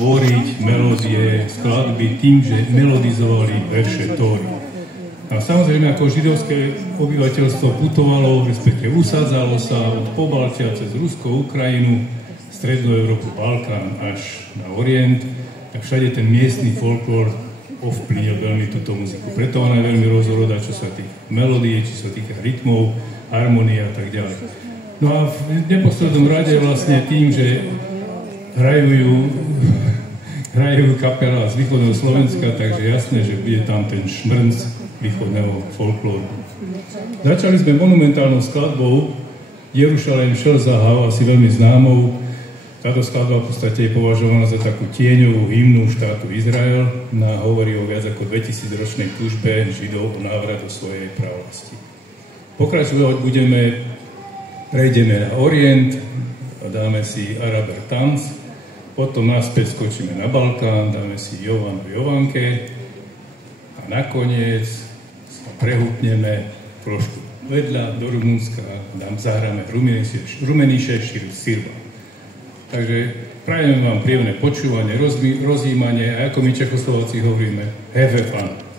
tvoriť melódie, skladby tým, že melodizovali verše Tóry. A samozrejme, ako židovské obyvateľstvo putovalo, respektíve usádzalo sa od Pobaltia cez Rusko, Ukrajinu, Strednú Európu, Balkán až na Orient, tak všade ten miestny folklór ovplyvnil veľmi túto muziku. Preto ona je veľmi rôznorodá, čo sa týka melódie, či sa týka rytmov, harmonie a tak ďalej. No a v neposlednom rade vlastne tým, že hrajú kapela z východného Slovenska, takže jasné, že bude tam ten šmrnc východného folklóru. Začali sme monumentálnou skladbou Jerušalém šel Zahav, asi veľmi známou. Táto skladba v podstate je považovaná za takú tieňovú hymnu štátu Izrael. Hovorí o viac ako 2000-ročnej túžbe Židov o návrat do svojej pravlasti. Pokračovať prejdeme na Orient, dáme si Araber tanc, potom naspäť skočíme na Balkán, dáme si Jovan o Jovanke a nakoniec prehúpneme trošku vedľa do Rumunska a tam zahráme Rumeniše Sirba. Takže prajeme vám príjemné počúvanie, rozjímanie a ako my Čechoslováci hovoríme, have fun.